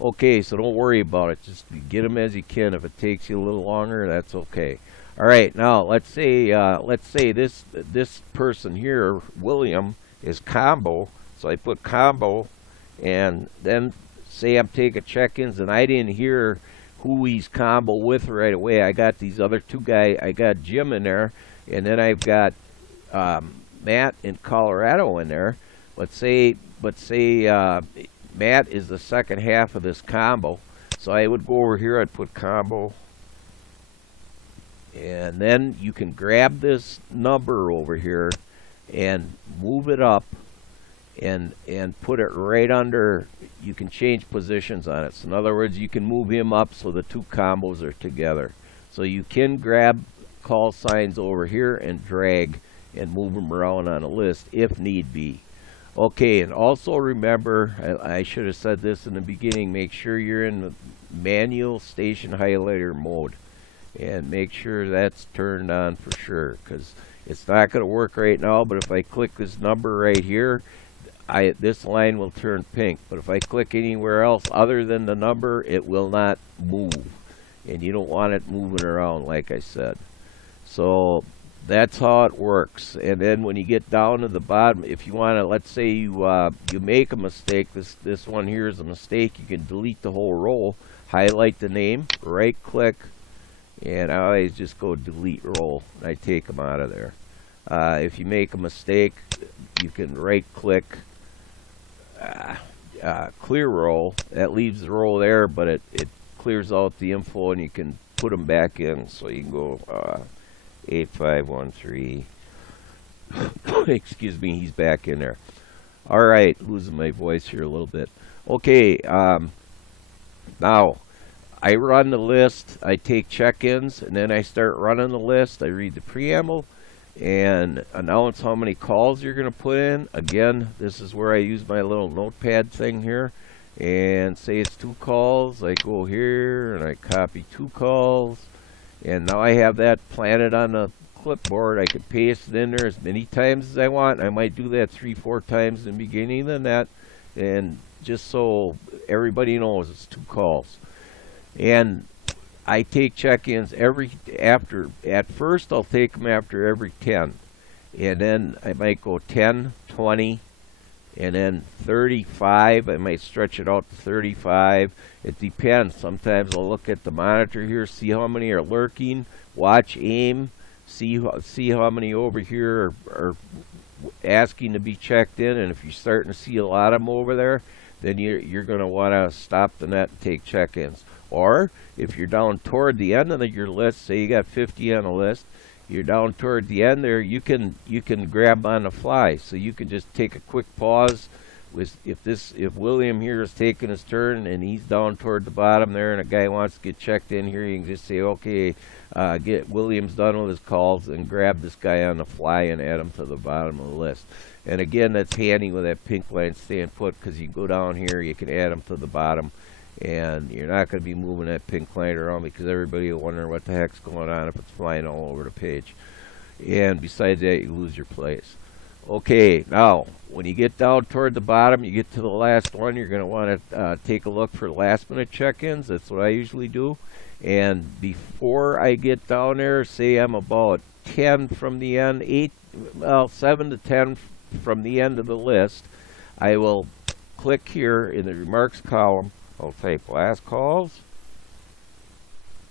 Okay, so don't worry about it. Just get them as you can. If it takes you a little longer, that's okay. All right, now let's say this person here, William, is combo. So I put combo, and then say I'm taking check-ins, and I didn't hear who he's combo with right away. I got these other two guys. I got Jim in there, and then I've got Matt in Colorado in there. Let's say Matt is the second half of this combo. So I would go over here. I'd put combo, and then you can grab this number over here and move it up and put it right under. You can change positions on it. So in other words, you can move him up so the two combos are together. So you can grab call signs over here and drag and move them around on a list if need be. Okay, and also remember, I should have said this in the beginning, make sure you're in the manual station highlighter mode. And make sure that's turned on for sure, because it's not going to work right now. But if I click this number right here, this line will turn pink. But if I click anywhere else other than the number, it will not move. And you don't want it moving around, like I said. So that's how it works. And then when you get down to the bottom, if you want to, let's say you make a mistake, this one here is a mistake, you can delete the whole row, highlight the name, right click, and I always just go delete row. I take them out of there. If you make a mistake, you can right click, clear row. That leaves the row there, but it clears out the info, and you can put them back in. So you can go 8513. Excuse me, he's back in there. All right, losing my voice here a little bit. Okay, now I run the list. I take check-ins, and then I start running the list. I read the preamble and announce how many calls you're going to put in. Again, this is where I use my little notepad thing here, and say it's 2 calls. I go here and I copy 2 calls, and now I have that planted on the clipboard. I can paste it in there as many times as I want. I might do that 3-4 times in the beginning of the net, and just so everybody knows it's 2 calls. And I take check-ins at first I'll take them after every 10, and then I might go 10, 20, and then 35. I might stretch it out to 35. It depends. Sometimes I'll look at the monitor here, see how many are lurking, watch aim, see how many over here are asking to be checked in, and if you're starting to see a lot of them over there, then you're going to want to stop the net and take check-ins. Or if you're down toward the end of your list, say you got 50 on a list, you're down toward the end there, you can grab on the fly. So you can just take a quick pause. If William here is taking his turn and he's down toward the bottom there, and a guy wants to get checked in here, you can just say, okay, get William's done with his calls, and grab this guy on the fly and add him to the bottom of the list. And again, that's handy with that pink line staying put, because you go down here, you can add them to the bottom, and you're not going to be moving that pink line around, because everybody will wonder what the heck's going on if it's flying all over the page. And besides that, you lose your place. Okay, now when you get down toward the bottom, you get to the last one, you're going to want to take a look for last minute check-ins. That's what I usually do. And before I get down there, say I'm about 10 from the end, 7 to 10 from the end of the list, I will click here in the remarks column. I'll type last calls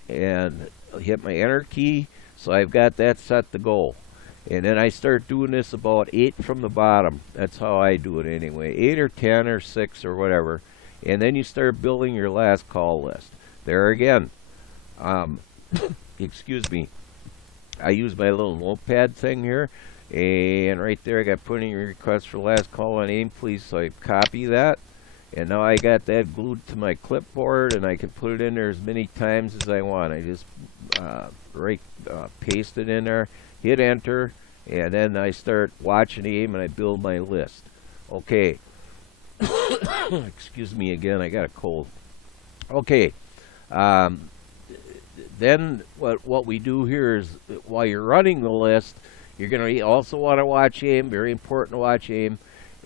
and hit my enter key. So I've got that set to go. And then I start doing this about 8 from the bottom. That's how I do it anyway. 8 or 10 or 6 or whatever. And then you start building your last call list. There again, excuse me, I use my little notepad thing here. And right there I got putting your request for last call on aim, please. So I copy that. And now I got that glued to my clipboard, and I can put it in there as many times as I want. I just paste it in there, hit enter, and then I start watching aim and I build my list. Okay. Excuse me again, I got a cold. Okay. Then what we do here is, while you're running the list, you're going to also want to watch aim. Very important to watch aim.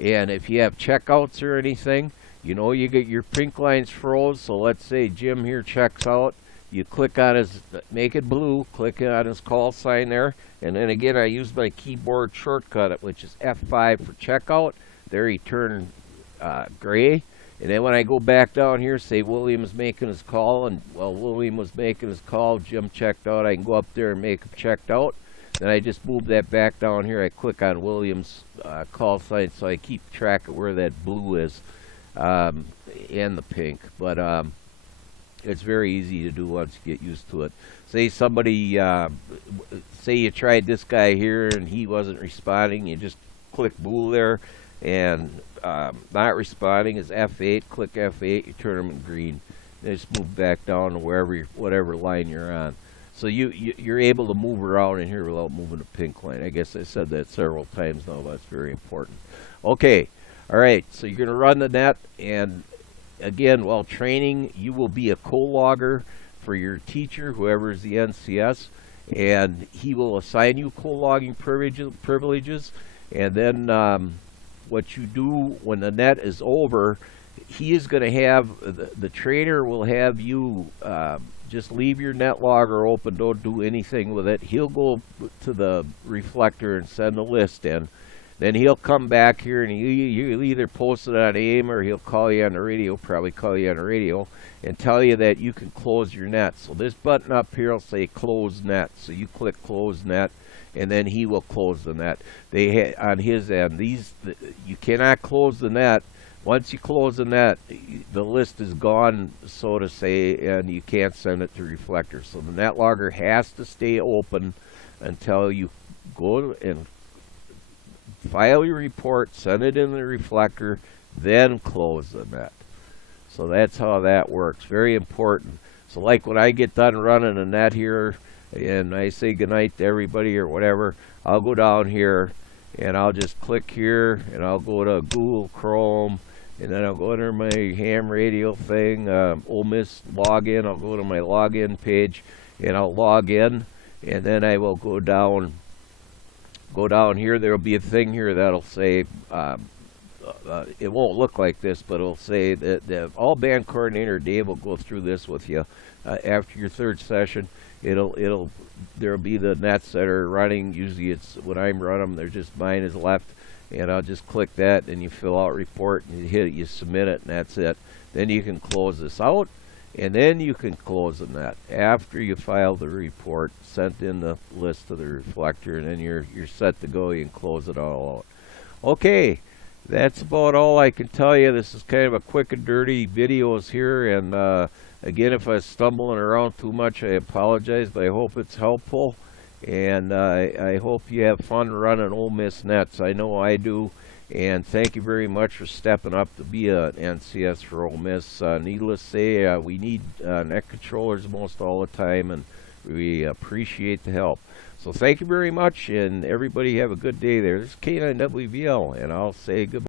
And if you have checkouts or anything, You know, you get your pink lines froze, so let's say Jim here checks out. You click on his, make it blue, click on his call sign there, and then again I use my keyboard shortcut, which is F5 for checkout. There he turned gray. And then when I go back down here, say William's making his call, and while William was making his call, Jim checked out, I can go up there and make him checked out. Then I just move that back down here. I click on William's call sign, so I keep track of where that blue is and the pink. But it's very easy to do once you get used to it. Say somebody, say you tried this guy here and he wasn't responding, you just click blue there, and not responding is F8. Click F8, you turn them in green. Then just move back down to whatever line you're on. So you're able to move around in here without moving the pink line. I guess I said that several times now. That's very important. Okay, all right. So you're going to run the net, and again, while training, you will be a co-logger for your teacher, whoever is the NCS, and he will assign you co-logging privileges. And then what you do when the net is over, he is going to have, the trainer will have you just leave your Netlogger open, don't do anything with it. He'll go to the reflector and send a list in. Then he'll come back here and he'll either post it on AIM or he'll call you on the radio, probably call you on the radio, and tell you that you can close your net. So this button up here will say close net. So you click close net, and then he will close the net. On his end, you cannot close the net. Once you close the net, the list is gone, so to say, and you can't send it to reflector. So the Netlogger has to stay open until you go and file your report, send it in the reflector, then close the net. So that's how that works. Very important. So like when I get done running a net here and I say goodnight to everybody or whatever, I'll go down here and I'll just click here and I'll go to Google Chrome, and then I'll go under my ham radio thing, Ole Miss login. I'll go to my login page and I'll log in, and then I will go down here. There'll be a thing here that'll say, it won't look like this, but it'll say that the all band coordinator Dave will go through this with you after your third session. There'll be the nets that are running. Usually it's when I'm running them, they're just mine is left, and I'll just click that and you fill out report and you hit it, you submit it, and that's it. Then you can close this out, and then you can close the net after you file the report, sent in the list to the reflector, and then you're set to go. You can close it all out. Okay, that's about all I can tell you. This is kind of a quick and dirty videos here, and again, if I was stumbling around too much, I apologize, but I hope it's helpful, and I hope you have fun running Ole Miss nets. I know I do. And thank you very much for stepping up to be an NCS for Ole Miss. Needless to say, we need net controllers most all the time, and we appreciate the help. So thank you very much, and everybody have a good day there. This is K9WVL, and I'll say goodbye.